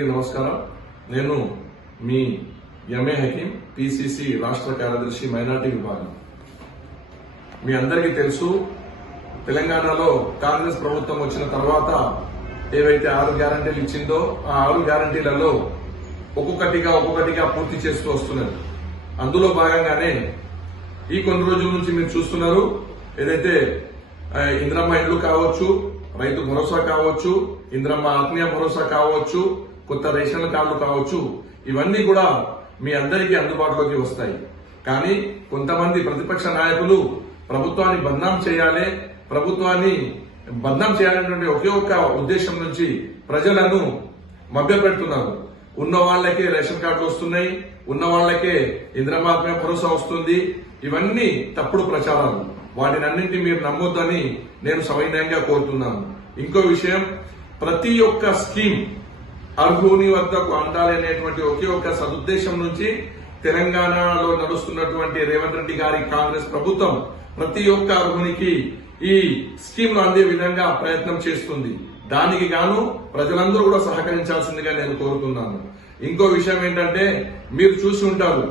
నమస్కారం. నేను మీ MA Hakim, PCC రాష్ట్ర కార్యదర్శి, మైనార్టీ విభాగం. మీ అందరికీ తెలుసు, తెలంగాణలో కాంగ్రెస్ ప్రభుత్వం వచ్చిన తర్వాత ఏవైతే 6 గ్యారంటీలు ఇచ్చిందో ఆ 6 గ్యారంటీలలో ఒక్కొక్కటిగా పూర్తి చేస్తూ వస్తున్నది. అందులో భాగంగానే ఈ కొన్ని రోజుల నుంచి మీరు చూస్తున్నారు, ఏదైతే ఇందిరమ్మ ఇళ్లు కావచ్చు, రైతు భరోసా కావచ్చు, ఇందిరమ్మ ఆత్మీయ భరోసా కావచ్చు, కొత్త రేషన్ కార్డులు కావచ్చు, ఇవన్నీ కూడా మీ అందరికీ అందుబాటులోకి వస్తాయి. కానీ కొంతమంది ప్రతిపక్ష నాయకులు ప్రభుత్వాన్ని బద్నాం చేయాలనేటువంటి ఒకే ఒక్క ఉద్దేశం నుంచి ప్రజలను మభ్యపెడుతున్నారు. ఉన్న వాళ్లకే రేషన్ కార్డులు వస్తున్నాయి, ఉన్న వాళ్లకే ఇందిరమ్మ ఆత్మీయ భరోసా వస్తుంది. ఇవన్నీ తప్పుడు ప్రచారాలు. వాటినన్నింటినీ మీరు నమ్మొద్దని నేను సవినయంగా కోరుతున్నాను. ఇంకో విషయం, ప్రతి ఒక్క స్కీమ్ అర్హుని వద్దకు అందాలి అనేటువంటి ఒకే ఒక్క సదుద్దేశం నుంచి తెలంగాణలో నడుస్తున్నటువంటి రేవంత్ రెడ్డి గారి కాంగ్రెస్ ప్రభుత్వం ప్రతి ఒక్క అర్హునికి ఈ స్కీమ్ అందే విధంగా ప్రయత్నం చేస్తుంది. దానికి గాను ప్రజలందరూ కూడా సహకరించాల్సిందిగా నేను కోరుతున్నాను. ఇంకో విషయం ఏంటంటే, మీరు చూసి ఉంటారు,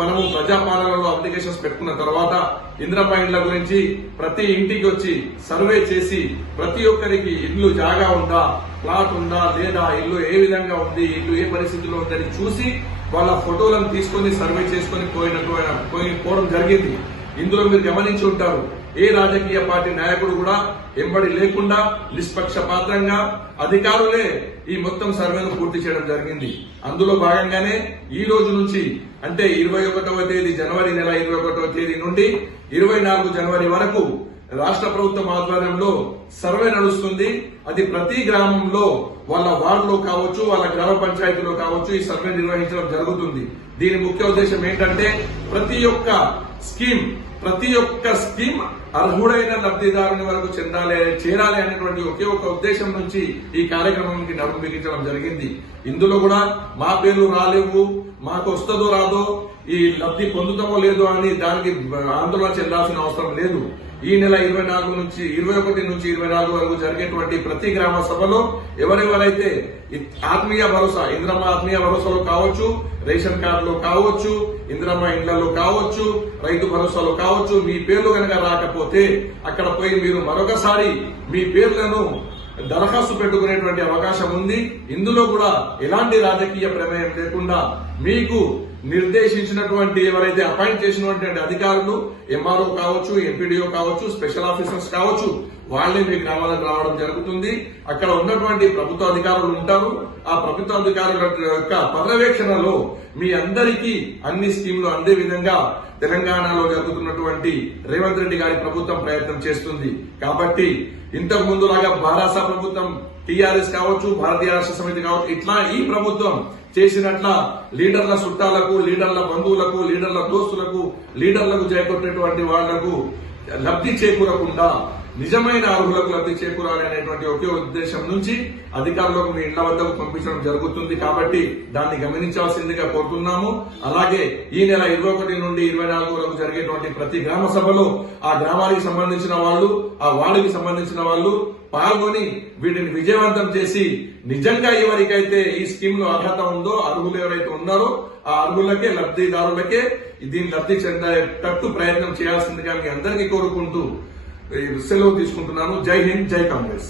మనము ప్రజాపాలనలో అప్లికేషన్స్ పెట్టుకున్న తర్వాత ఇందిరమ్మ ఇండ్ల గురించి ప్రతి ఇంటికి వచ్చి సర్వే చేసి ప్రతి ఒక్కరికి ఇల్లు జాగా ఉందా, ప్లాట్ ఉందా లేదా, ఇల్లు ఏ విధంగా ఉంది, ఇల్లు ఏ పరిస్థితిలో ఉందని చూసి వాళ్ళ ఫోటోలను తీసుకొని సర్వే చేసుకుని పోవడం జరిగింది. ఇందులో మీరు గమనించి ఉంటారు, ఏ రాజకీయ పార్టీ నాయకుడు కూడా ఎంబడి లేకుండా నిష్పక్షపాతంగా అధికారులే ఈ మొత్తం సర్వేను పూర్తి చేయడం జరిగింది. అందులో భాగంగానే ఈ రోజు నుంచి, అంటే 21వ తేదీ జనవరి నెల 21వ తేదీ నుండి 24 జనవరి వరకు రాష్ట్ర ప్రభుత్వం ఆధ్వర్యంలో సర్వే నడుస్తుంది. అది ప్రతి గ్రామంలో, వాళ్ళ వార్డులో కావచ్చు, వాళ్ళ గ్రామ పంచాయతీలో కావచ్చు ఈ సర్వే నిర్వహించడం జరుగుతుంది. దీని ముఖ్య ఉద్దేశం ఏంటంటే, ప్రతి ఒక్క స్కీమ్ అర్హుడైన లబ్ధిదారుని వరకు చేరాలి అనేటువంటి ఒకే ఒక ఉద్దేశం నుంచి ఈ కార్యక్రమానికి నడుము బిగించడం జరిగింది. ఇందులో కూడా మా పేర్లు రాలేవు, మాకు వస్తుందో రాదో, ఈ లబ్ధి పొందుతామో లేదో అని దానికి ఆందోళన చెందాల్సిన అవసరం లేదు. ఈ నెల 21 నుంచి 24 వరకు జరిగేటువంటి ప్రతి గ్రామ సభలో ఎవరెవరైతే ఆత్మీయ భరోసా, ఇందిరమ్మ ఆత్మీయ భరోసాలో కావచ్చు, రేషన్ కార్డులో కావచ్చు, ఇందిరమ్మ ఇండ్లలో కావచ్చు, రైతు భరోసాలో కావచ్చు, మీ పేర్లు కనుక రాకపోతే అక్కడ పోయి మీరు మరొకసారి మీ పేర్లను దరఖాస్తు పెట్టుకునేటువంటి అవకాశం ఉంది. ఇందులో కూడా ఎలాంటి రాజకీయ ప్రమేయం లేకుండా మీకు నిర్దేశించినటువంటి, ఎవరైతే అపాయింట్ చేసినటువంటి అధికారులు, ఎంఆర్ఓ కావచ్చు, ఎంపీడీఓ కావచ్చు, స్పెషల్ ఆఫీసర్స్ కావచ్చు, వాళ్లే మీ గ్రామాలకు రావడం జరుగుతుంది. అక్కడ ఉన్నటువంటి ప్రభుత్వ అధికారులు ఉంటారు. ఆ ప్రభుత్వ అధికారుల యొక్క పర్యవేక్షణలో మీ అందరికీ అన్ని స్కీములు అందే విధంగా తెలంగాణలో జరుగుతున్నటువంటి రేవంత్ రెడ్డి గారి ప్రభుత్వం ప్రయత్నం చేస్తుంది. కాబట్టి ఇంతకు ముందులాగా భారాస ప్రభుత్వం, టీఆర్ఎస్ కావచ్చు, భారతీయ రాష్ట్ర సమితి కావచ్చు, ఇట్లా ఈ ప్రభుత్వం చేసినట్ల లీడర్ల చుట్టాలకు, లీడర్ల బంధువులకు, లీడర్ల దోస్తులకు, లీడర్లకు చేకొట్టేటువంటి వాళ్లకు లబ్ధి చేకూరకుండా నిజమైన అర్హులకు లబ్ధి చేకూరాలి అనేటువంటి ఒకే ఉద్దేశం నుంచి అధికారులకు మీ ఇళ్ల వద్దకు పంపించడం జరుగుతుంది. కాబట్టి దాన్ని గమనించాల్సిందిగా కోరుతున్నాము. అలాగే ఈ నెల 21 నుండి 24 వరకు జరిగేటువంటి ప్రతి గ్రామ సభలో ఆ గ్రామానికి సంబంధించిన వాళ్ళు, ఆ వార్డుకి సంబంధించిన వాళ్ళు పాల్గొని వీటిని విజయవంతం చేసి నిజంగా ఎవరికైతే ఈ స్కీమ్ లో అర్హత ఉందో, అర్హులు ఎవరైతే ఉన్నారో ఆ అర్హులకే, లబ్ధిదారులకే దీని లబ్ధి చెందేటట్టు ప్రయత్నం చేయాల్సిందిగా మీ అందరికీ కోరుకుంటూ సెలవు తీసుకుంటున్నాను. జై హింద్, జై కాంగ్రెస్.